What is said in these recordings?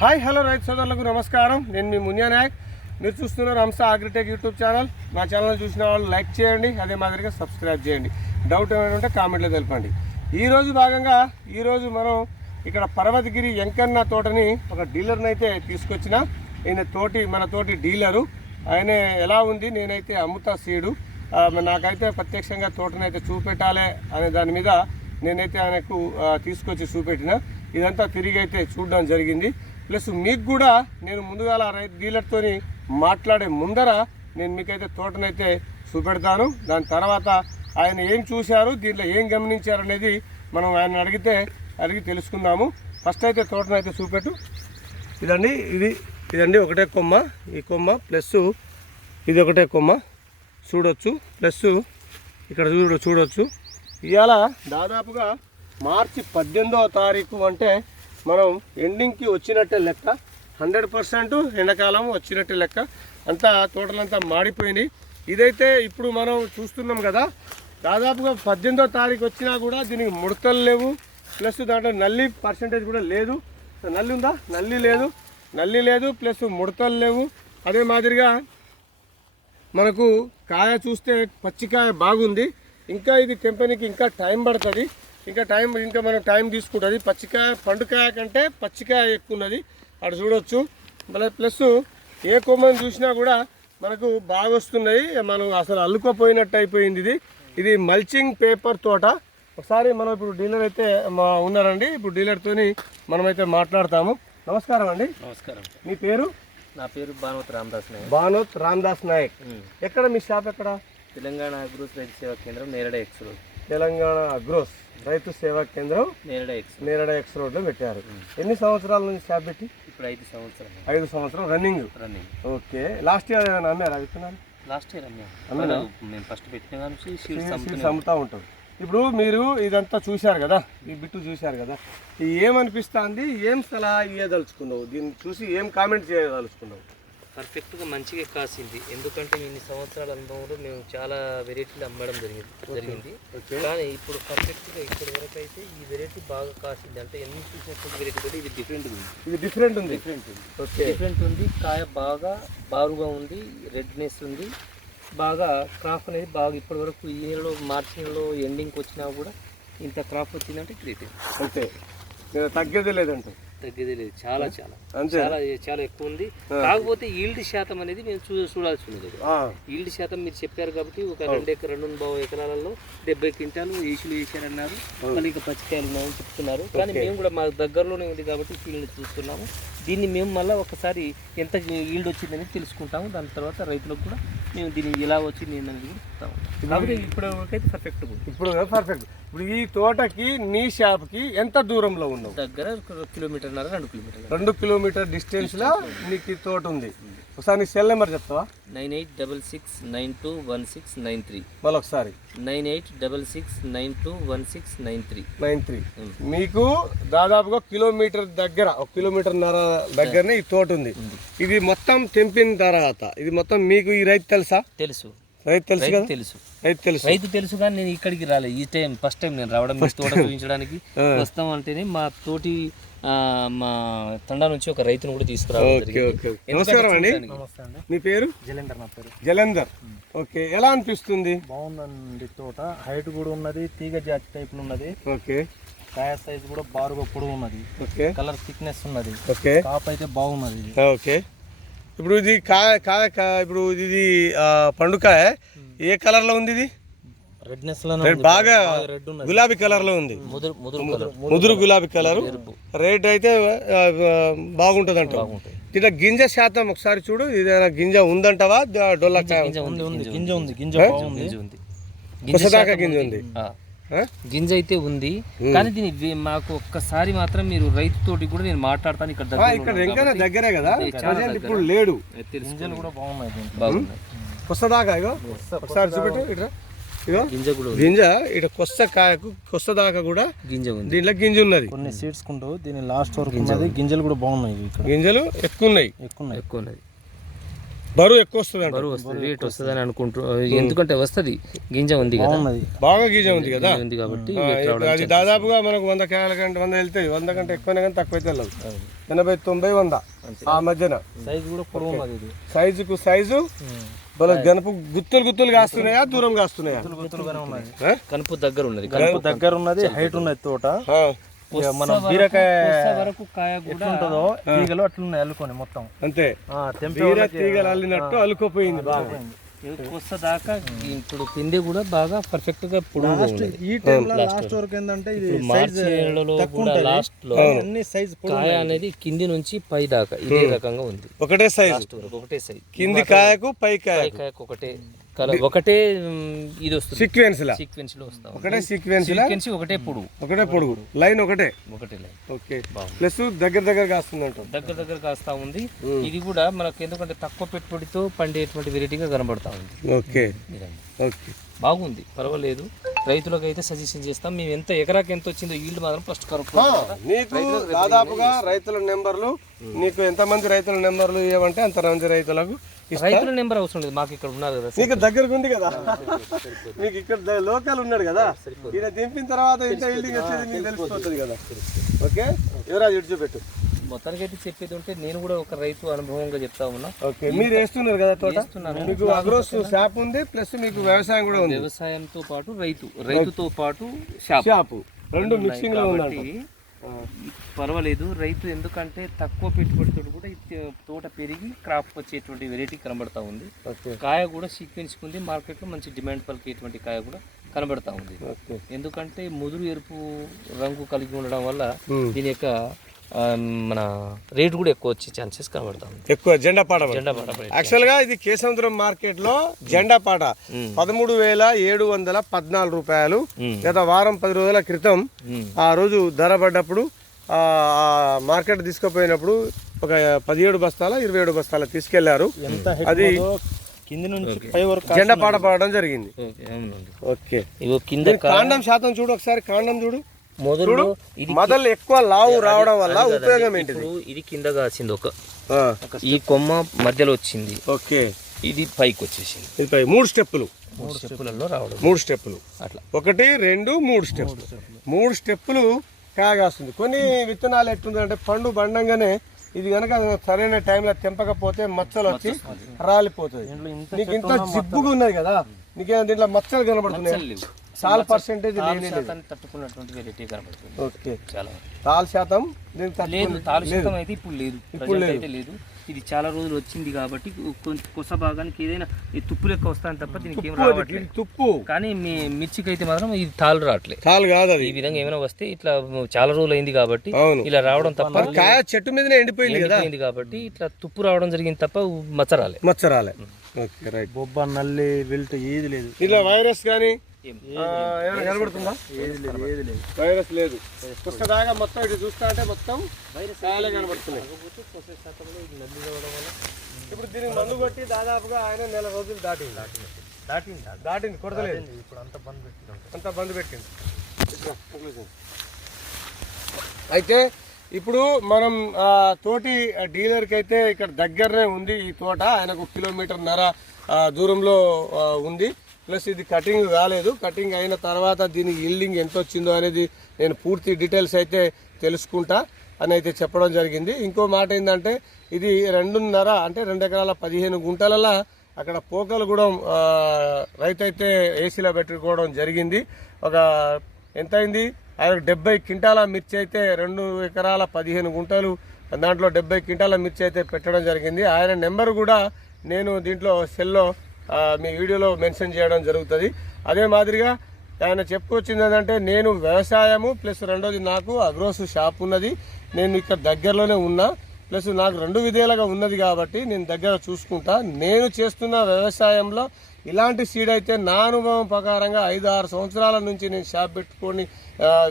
Hi hello రైతు సోదరులకు నమస్కారం. నేను మీ మున్యా నాయక్. మీరు చూస్తున్నారు హంస అగ్రిటెక్ యూట్యూబ్ ఛానల్. మా ఛానల్ చూసిన వాళ్ళు లైక్ చేయండి అదే మాదిరిగా సబ్స్క్రైబ్ చేయండి. డౌట్ ఏమైనా ఉంటే కామెంట్లో తెలపండి. ఈరోజు భాగంగా ఈరోజు మనం ఇక్కడ పర్వతగిరి వెంకన్న తోటని ఒక డీలర్ని అయితే తీసుకొచ్చిన. ఈయన తోటి మన తోటి డీలరు. ఆయన ఎలా ఉంది? నేనైతే అమ్ముతా సీడు. నాకైతే ప్రత్యక్షంగా తోటనైతే చూపెట్టాలి అనే దాని మీద నేనైతే ఆయనకు తీసుకొచ్చి చూపెట్టిన. ఇదంతా తిరిగి అయితే చూడడం జరిగింది. ప్లస్ మీకు కూడా నేను ముందుగా రైతు డీలర్తో మాట్లాడే ముందర నేను మీకైతే తోటనైతే చూపెడతాను. దాని తర్వాత ఆయన ఏం చూశారు దీంట్లో ఏం గమనించారు అనేది మనం ఆయన అడిగితే అడిగి తెలుసుకుందాము. ఫస్ట్ అయితే తోటనైతే చూపెట్టు. ఇదండి ఇది ఇదండి ఒకటే కొమ్మ. ఈ కొమ్మ ప్లస్ ఇది ఒకటే కొమ్మ. చూడొచ్చు. ప్లస్ ఇక్కడ చూడ చూడొచ్చు. ఇవాళ దాదాపుగా మార్చి పద్దెనిమిదవ తారీఖు అంటే మనం ఎండింగ్కి వచ్చినట్టే లెక్క హండ్రెడ్ పర్సెంట్ ఎండాకాలం వచ్చినట్టే లెక్క. అంతా తోటలంతా మాడిపోయినాయి ఇదైతే ఇప్పుడు మనం చూస్తున్నాం కదా దాదాపుగా పద్దెనిమిదో తారీఖు వచ్చినా కూడా దీనికి ముడతలు లేవు. ప్లస్ దాంట్లో నల్లి పర్సంటేజ్ కూడా లేదు. నల్లి ఉందా? నల్లి లేదు. నల్లి లేదు ప్లస్ ముడతలు లేవు. అదే మాదిరిగా మనకు కాయ చూస్తే పచ్చికాయ బాగుంది. ఇంకా ఇది తెంపనికి ఇంకా టైం పడుతుంది. ఇంకా టైం ఇంకా మనం టైం తీసుకుంటుంది. పచ్చికాయ పండుకాయ కంటే పచ్చికాయ ఎక్కువ ఉన్నది అక్కడ చూడొచ్చు. మళ్ళీ ప్లస్ ఏ కొమ్మని చూసినా కూడా మనకు బాగా వస్తున్నాయి. మనం అసలు అల్లుకోపోయినట్టు అయిపోయింది ఇది. ఇది మల్చింగ్ పేపర్ తోట. ఒకసారి మనం ఇప్పుడు డీలర్ అయితే మా ఉన్నారండి. ఇప్పుడు డీలర్తోని మనమైతే మాట్లాడతాము. నమస్కారం అండి. నమస్కారం. మీ పేరు? నా పేరు భానుమతి రామదాస్ నాయక్. భానోత్ రామ్దాస్ నాయక్. ఎక్కడ మీ షాప్ ఎక్కడ? తెలంగాణ అగ్రూస్ రైతు సేవా కేంద్రం Nerada X road. Telangana Agros. రైతు సేవా కేంద్రం నేరడ ఎక్స్ రోడ్లో పెట్టారు. ఎన్ని సంవత్సరాల నుంచి షాప్ పెట్టి? ఇప్పుడు ఐదు సంవత్సరం ఐదు సంవత్సరం running. Running. Okay. Last year ఏమైనా అమ్మారా విత్తనాలు? లాస్ట్ ఇయర్ అమ్మా. అమ్మారా? మేము ఫస్ట్ పెట్టిన సీడ్స్ అమ్ముతా ఉంటారు ఇప్పుడు మీరు ఇదంతా చూశారు కదా ఈ బిట్టు చూశారు కదా ఏమనిపిస్తుంది? ఏం సలహా ఇయ్యదలుచుకున్నావు? దీన్ని చూసి ఏం కామెంట్ చేయదలుచుకున్నావు? పర్ఫెక్ట్గా మంచిగా కాసింది ఎందుకంటే ఇన్ని సంవత్సరాల అనుభవంలో మేము చాలా వెరైటీలు అమ్మడం జరిగింది జరిగింది. ఓకే. కానీ ఇప్పుడు పర్ఫెక్ట్గా ఇప్పటి వరకు అయితే ఈ వెరైటీ బాగా కాసింది. అంటే ఎన్ని చూసినటువంటి వెరైటీ కూడా ఇది డిఫరెంట్ ఉంది. ఇది డిఫరెంట్ ఉంది. డిఫరెంట్ ఉంది. ఓకే. డిఫరెంట్ ఉంది. కాయ బాగా బారుగా ఉంది. రెడ్నెస్ ఉంది. బాగా క్రాప్ అనేది బాగా ఇప్పటి వరకు ఈ నెలలో మార్చి నెలలో ఎండింగ్కి వచ్చినా కూడా ఇంత క్రాప్ వచ్చిందంటే గ్రేట్ నేను తగ్గేదే లేదంటే. తగ్గేది లేదు. చాలా చాలా. చాలా చాలా ఎక్కువ ఉంది. కాకపోతే ఈల్డ్ శాతం అనేది మేము చూ చూడాల్సి ఉన్నది ఆ, ఈల్డ్ శాతం మీరు చెప్పారు కాబట్టి ఒక రెండు ఎకర రెండు బావు ఎకరాలలో డెబ్బై క్వింటాలు ఈసులు వేసారన్నారు మళ్ళీ ఇంకా పచ్చికాయలు ఉన్నాయని చెప్తున్నారు. కానీ మేము కూడా మా దగ్గరలోనే ఉంది కాబట్టి ఫీల్డ్ చూస్తున్నాము. దీన్ని మేము మళ్ళీ ఒకసారి ఎంత ఈల్డ్ వచ్చిందని తెలుసుకుంటాము. దాని తర్వాత రైతులకు కూడా మేము దీన్ని ఎలా వచ్చింది ఏంటనేది కూడా చెప్తాము. కాబట్టి ఇప్పుడు వరకైతే పర్ఫెక్ట్ ఉంది. ఇప్పుడు పర్ఫెక్ట్ ఇప్పుడు ఈ తోటకి నీ షాప్కి ఎంత దూరంలో ఉన్నావు? దగ్గర ఒక కిలోమీటర్న్నర రెండు కిలోమీటర్లు. రెండు కిలోమీటర్ డిస్టెన్స్లో నీకు ఈ తోట ఉంది. ఒకసారి నీ సెల్ నెంబర్ చెప్తావా? Nine eight double six nine two one six nine three. మళ్ళీ ఒకసారి. Nine eight double six nine two one six nine three. Nine three. మీకు దాదాపుగా కిలోమీటర్ దగ్గర ఒక కిలోమీటర్ నర దగ్గరనే ఈ తోట ఉంది. ఇది మొత్తం తెంపిన తర్వాత ఇది మొత్తం మీకు ఈ రైతు తెలుసా? తెలుసు. రైతు తెలుసు కదా? తెలుసు. రైతు తెలుసు. రైతు తెలుసు కానీ నేను ఇక్కడికి రాలేదు ఈ టైం ఫస్ట్ టైం నేను రావడం తోట చూపించడానికి వస్తాం అంటేనే మా తోటి మా తండా నుంచి ఒక రైతును కూడా ఓకే. నమస్కారం అండి. నమస్తే అండి. మీ పేరు? జలేందర్ నా పేరు. జలంధర్ ఓకే ఎలా అనిపిస్తుంది? బాగుందండి తోట. హైట్ కూడా ఉన్నది తీగ జాతి టైపులు ఉన్నది. ఓకే. కాయ సైజ్ కూడా బారుగా పొడవు ఉన్నది. ఓకే. కలర్ థిక్నెస్ ఉన్నది. ఓకే. కాప్ అయితే బాగున్నది. ఓకే. ఇప్పుడు ఇది కాయ కాయ కా- ఇప్పుడు ఇది పండుకాయ. ఏ కలర్లో ఉంది ఇది? రెడ్నెస్. బాగా గులాబీ కలర్లో ఉంది. ముదురు గులాబీ కలర్ రేట్ అయితే బాగుంటుంది అంట దీంట్లో గింజ శాతం ఒకసారి చూడు ఇదేనా గింజ ఉందంటవా? డొల్లకాయ గింజ ఉంది గింజ ఉంది. గింజ బాగుంది. గింజ ఉంది. కొసదాకా గింజ ఉంది. అయితే ఉంది. కానీ దీని మాకు ఒక్కసారి మాత్రం మీరు రైతు తోటి కూడా నేను మాట్లాడతాను ఇక్కడ ఇక్కడ వెంకన్న దగ్గరే కదా? ఇప్పుడు లేడు. గింజలు కూడా బాగున్నాయి బాగున్నాయి. ఒకసారి చూపెట్టు ఇట్లా. ఇగో గింజ కూడా. గింజ ఇటు కొస్త కాయకు కొస్తదాకా కూడా గింజ ఉంది. దీంట్లో గింజ ఉన్నది. కొన్ని సీడ్స్ కుంటూ దీని లాస్ట్ వరకు ఉన్నది. గింజలు కూడా బాగున్నాయి ఇక్కడ. గింజలు ఎక్కువ ఉన్నాయి ఎక్కువ ఉన్నాయి ఎక్కువ ఉన్నది. బరువు ఎక్కువ వస్తుంది బరువు వస్తుంది రేట్ వస్తుంది అని అనుకుంటూ ఎందుకంటే వస్తుంది. గింజ ఉంది కదా. బాగా గీజ ఉంది కదా? గింజ ఉంది కాబట్టి అది దాదాపుగా మనకు వంద కాయల కంటే వంద వెళ్తాయి. వంద కంటే ఎక్కువనే కానీ తక్కువ అయితే వెళ్ళదు. ఎనభై తొంభై వంద ఆ మధ్యన. సైజ్ కూడా పొడవు సైజుకు సైజు గనుపు గుత్తులు గుత్తులు కాస్తున్నాయా? దూరం కాస్తున్నాయా? కనుపు దగ్గర ఉన్నది కలుపు దగ్గర ఉన్నది హైట్ ఉన్నది తోట. మనం బీరకాయ వరకు కాయ కూడా ఎట్లుంటుందో తీగలు అట్లున్నాయి అల్లుకొని మొత్తం. అంతే. తీగలు అల్లినట్టు అల్లుకోపోయింది బాగా. దాకా ఇప్పుడు పిండి కూడా బాగా పర్ఫెక్ట్గా ఉంది. ఈ టైంలో లాస్ట్ వరకు ఏంటంటే ఇది మార్చి ఏళ్ళలో కూడా లాస్ట్లో అన్ని సైజ్ కాయ అనేది కింది నుంచి పై దాకా ఇదే రకంగా ఉంది. ఒకటే సైజు లాస్ట్ వరకు ఒకటే సైజ్ కింది కాయకు పై కాయ పై కాయకు. ఒకటే. ఒకటే ఇది వస్తుంది. సీక్వెన్స్ లా సీక్వెన్స్లో వస్తాం. ఒకటే సీక్వెన్స్ సీక్వెన్స్ ఒకటే పొడుగు. ఒకటే పొడుగు. లైన్ ఒకటే? ఒకటే లైన్. ఓకే. ప్లస్ దగ్గర దగ్గర కాస్తుందంట దగ్గర దగ్గర కాస్తా ఉంది. ఇది కూడా మనకు ఎందుకంటే తక్కువ పెట్టుబడితో పండేటువంటి వెరైటీగా కనబడతా ఉంది. ఓకే. ఓకే. బాగుంది. పర్వాలేదు. రైతులకు అయితే సజెషన్ చేస్తాం. మేము ఎంత ఎకరాకి ఎంత వచ్చిందో ఈల్డ్ మాత్రం ఫస్ట్ కరెక్ట్ నీకు దాదాపుగా రైతుల నెంబర్లు నీకు ఎంతమంది రైతుల నెంబర్లు ఇవ్వమంటే అంతమంది రైతులకు. రైతుల నెంబర్ అవసరం లేదు మాకు ఇక్కడ ఉన్నారు కదా నీకు దగ్గరకు ఉంది కదా? మీకు ఇక్కడ లోకల్ ఉన్నాడు కదా? ఈయన దింపిన తర్వాత ఇంత బిల్డింగ్ వచ్చేది మీకు తెలిసిపోతుంది కదా? ఓకే? యువరాజ్ ఇటు చూపెట్టు. మొత్తానికి అయితే చెప్పేది ఉంటే నేను కూడా ఒక రైతు అనుభవంగా చెప్తా ఉన్నా. ఓకే మీరు వేస్తున్నారు కదా తోట. మీకు అగ్రోస్ షాప్ ఉంది ప్లస్ మీకు వ్యవసాయం కూడా ఉంది. వ్యవసాయంతో పాటు రైతు రైతుతో పాటు షాప్. షాప్. రెండు మిక్సింగ్లో కాబట్టి పర్వాలేదు. రైతు ఎందుకంటే తక్కువ పెట్టుబడితో కూడా తోట పెరిగి క్రాప్ వచ్చేటువంటి వెరైటీ కనబడతా ఉంది. కాయ కూడా సీక్వెన్స్ ఉంది. మార్కెట్లో మంచి డిమాండ్ పలికేటువంటి కాయ కూడా కనబడతా ఉంది. ఎందుకంటే ముదురు ఎరుపు రంగు కలిగి ఉండడం వల్ల. దీని యొక్క మన రేటు కూడా ఎక్కువ వచ్చే ఛాన్సెస్ కనబడతా. ఎక్కువ జెండా పాట జెండా పడబడి యాక్చువల్గా ఇది కేసముద్రం మార్కెట్లో జెండా పాట. పదమూడు వేల ఏడు వందల పద్నాలుగు రూపాయలు గత వారం పది రోజుల క్రితం ఆ రోజు ధర పడ్డప్పుడు మార్కెట్ తీసుకుపోయినప్పుడు ఒక పదిహేడు బస్తాల ఇరవై ఏడు బస్తాల తీసుకెళ్ళారు. అది కింది నుంచి పై వరకు జెండా పాట పాడడం జరిగింది. ఓకే, అవునండి. ఓకే ఇగో కింద దీని కాండం శాతం చూడు ఒకసారి కాండం చూడు. మొదలు ఇది మొదలు ఎక్కువ లావు రావడం వల్ల ఉపయోగం ఏంటిది? ఇప్పుడు ఇది కింద కాసింది ఒక ఈ కొమ్మ మధ్యలో వచ్చింది. ఓకే. ఇది పైకి వచ్చేసింది. ఇది పై మూడు స్టెప్పులు. మూడు స్టెప్పులలో రావడం. మూడు స్టెప్పులు. అట్లా. ఒకటి రెండు మూడు స్టెప్పులు. మూడు స్టెప్పులు కాగాస్తుంది. కొన్ని విత్తనాలు ఎట్లుందంటే పండు బండంగానే ఇది కనుక సరైన టైంలో తెంపకపోతే మచ్చలు వచ్చి రాలిపోతుంది నీకు ఇంత జిబ్బుగా ఉన్నది కదా. నీకేమో దీంట్లో మచ్చలు కనబడుతున్నాయి? చాలా పర్సెంటేజ్ తాలు తట్టుకున్నటువంటి వెరైటీ కనబడుతుంది. ఓకే. చాలా. తాల్ శాతం లేదు తాలు శాతం అయితే ఇప్పుడు లేదు. ప్రజెంట్ అయితే లేదు. ఇది చాలా రోజులు వచ్చింది కాబట్టి కొంచెం కొస భాగానికి ఏదైనా ఈ తుప్పు లెక్క వస్తాను తప్ప దీనికి ఏం రావట్లేదు. తుప్పు. కానీ మీ మిర్చికి అయితే మాత్రం ఇది తాళ్ళు రావట్లేదు. తాలు కాదు అది. ఈ విధంగా ఏమైనా వస్తే ఇట్లా చాలా రోజులు అయింది కాబట్టి ఇలా రావడం తప్ప కాయ చెట్టు మీదనే ఎండిపోయింది కాబట్టి ఇట్లా తుప్పు రావడం జరిగింది తప్ప మచ్చ రాలే. మచ్చ రాలే. Okay right. బొబ్బ నల్లి విల్ట్ ఏది లేదు. దీనిలో వైరస్ కానీ కనబడుతుందా? వైరస్ లేదు. పుస్తదాగా మొత్తం ఇటు చూస్తా అంటే మొత్తం కాయలే కనబడుతున్నాయి. ఇప్పుడు దీనికి మందు కొట్టి దాదాపుగా ఆయన నెల రోజులు దాటింది. దాటింది. దాటింది దాటింది. కొడతలేదు ఇప్పుడు అంత బంద్ పెట్టినాం అంతా బంద్ పెట్టింది. అయితే ఇప్పుడు మనం తోటి డీలర్కి అయితే ఇక్కడ దగ్గరనే ఉంది ఈ తోట. ఆయనకు కిలోమీటర్ నర దూరంలో ఉంది. ప్లస్ ఇది కటింగ్ కాలేదు కటింగ్ అయిన తర్వాత దీని ఇల్డింగ్ ఎంత వచ్చిందో అనేది నేను పూర్తి డీటెయిల్స్ అయితే తెలుసుకుంటా అని అయితే చెప్పడం జరిగింది. ఇంకో మాట ఏంటంటే ఇది రెండున్నర అంటే రెండు ఎకరాల పదిహేను గుంటలలో అక్కడ పోకలగూడెం కూడా రైతు అయితే ఏసీలో పెట్టుకోవడం జరిగింది. ఒక ఎంత అయింది ఆయనకు డెబ్బై క్వింటాల మిర్చి అయితే రెండు ఎకరాల పదిహేను గుంటలు దాంట్లో డెబ్బై క్వింటాల మిర్చి అయితే పెట్టడం జరిగింది. ఆయన నెంబర్ కూడా నేను దీంట్లో సెల్లో మీ వీడియోలో మెన్షన్ చేయడం జరుగుతుంది. అదే మాదిరిగా ఆయన చెప్పుకొచ్చింది ఏంటంటే నేను వ్యవసాయము ప్లస్ రెండోది నాకు అగ్రోస్ షాప్ ఉన్నది. నేను ఇక్కడ దగ్గరలోనే ఉన్నా. ప్లస్ నాకు రెండు విధాలుగా ఉన్నది కాబట్టి నేను దగ్గర చూసుకుంటా. నేను చేస్తున్న వ్యవసాయంలో ఇలాంటి సీడ్ అయితే నా అనుభవం ప్రకారంగా ఐదు ఆరు సంవత్సరాల నుంచి నేను షాప్ పెట్టుకొని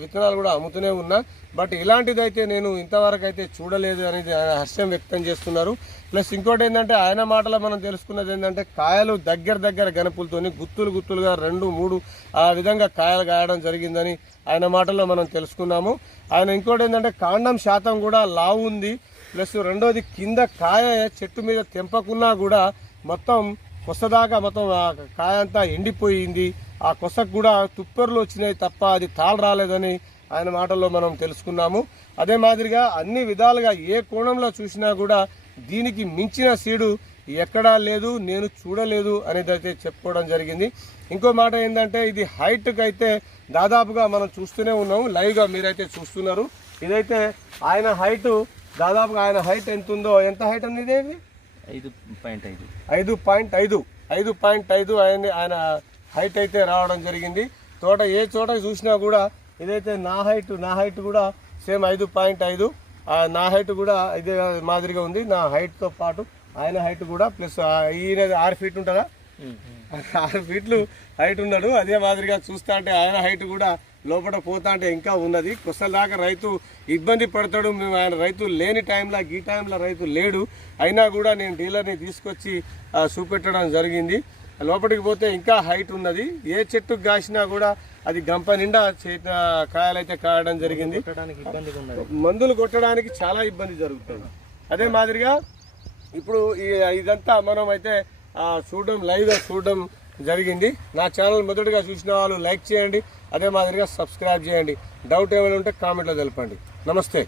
విత్తనాలు కూడా అమ్ముతూనే ఉన్నా. బట్ ఇలాంటిదైతే నేను ఇంతవరకు అయితే చూడలేదు అనేది ఆయన హర్షం వ్యక్తం చేస్తున్నారు. ప్లస్ ఇంకోటి ఏంటంటే ఆయన మాటలో మనం తెలుసుకున్నది ఏంటంటే కాయలు దగ్గర దగ్గర గణపులతోని గుత్తులు గుత్తులుగా రెండు మూడు ఆ విధంగా కాయలు కాయడం జరిగిందని ఆయన మాటల్లో మనం తెలుసుకున్నాము. ఆయన ఇంకోటి ఏంటంటే కాండం శాతం కూడా లావు ఉంది. ప్లస్ రెండోది కింద కాయ చెట్టు మీద తెంపకున్నా కూడా మొత్తం కొసదాకా మొత్తం ఆ కాయ అంతా ఎండిపోయింది. ఆ కొసకు కూడా తుప్పర్లు వచ్చినాయి తప్ప అది తాళ రాలేదని ఆయన మాటల్లో మనం తెలుసుకున్నాము. అదే మాదిరిగా అన్ని విధాలుగా ఏ కోణంలో చూసినా కూడా దీనికి మించిన సీడు ఎక్కడా లేదు నేను చూడలేదు అనేది అయితే చెప్పుకోవడం జరిగింది. ఇంకో మాట ఏంటంటే ఇది హైట్కి అయితే దాదాపుగా మనం చూస్తూనే ఉన్నాము. లైవ్గా మీరైతే చూస్తున్నారు. ఇదైతే ఆయన హైట్ దాదాపుగా ఆయన హైట్ ఎంత ఉందో ఎంత హైట్ ఉంది ఇదేది? ఐదు పాయింట్ ఐదు. ఐదు పాయింట్ ఐదు. ఐదు పాయింట్ ఐదు ఆయన ఆయన హైట్ అయితే రావడం జరిగింది. తోట ఏ చోట చూసినా కూడా ఇదైతే నా హైట్ నా హైట్ కూడా సేమ్ ఐదు పాయింట్ ఐదు. నా హైట్ కూడా ఇదే మాదిరిగా ఉంది. నా హైట్తో పాటు ఆయన హైట్ కూడా ప్లస్ ఈయన ఆరు ఫీట్ ఉంటుందా? ఆరు ఫీట్లు హైట్ ఉన్నాడు. అదే మాదిరిగా చూస్తా అంటే ఆయన హైట్ కూడా లోపల పోతా అంటే ఇంకా ఉన్నది. కుసల దాకా రైతు ఇబ్బంది పడతాడు. మేము ఆయన రైతు లేని టైంలో ఈ టైంలో రైతు లేడు. అయినా కూడా నేను డీలర్ని తీసుకొచ్చి చూపెట్టడం జరిగింది. లోపలికి పోతే ఇంకా హైట్ ఉన్నది. ఏ చెట్టుకు కాసినా కూడా అది గంప నిండా చేత కాయలైతే కాయడం జరిగింది. మందులు కొట్టడానికి చాలా ఇబ్బంది జరుగుతుంది. అదే మాదిరిగా ఇప్పుడు ఇదంతా మనం అయితే చూడడం లైవ్గా చూడడం జరిగింది. నా ఛానల్ మొదటిగా చూసిన వాళ్ళు లైక్ చేయండి. అదే మాదిరిగా సబ్స్క్రైబ్ చేయండి. డౌట్ ఏమైనా ఉంటే కామెంట్లో తెలపండి. నమస్తే.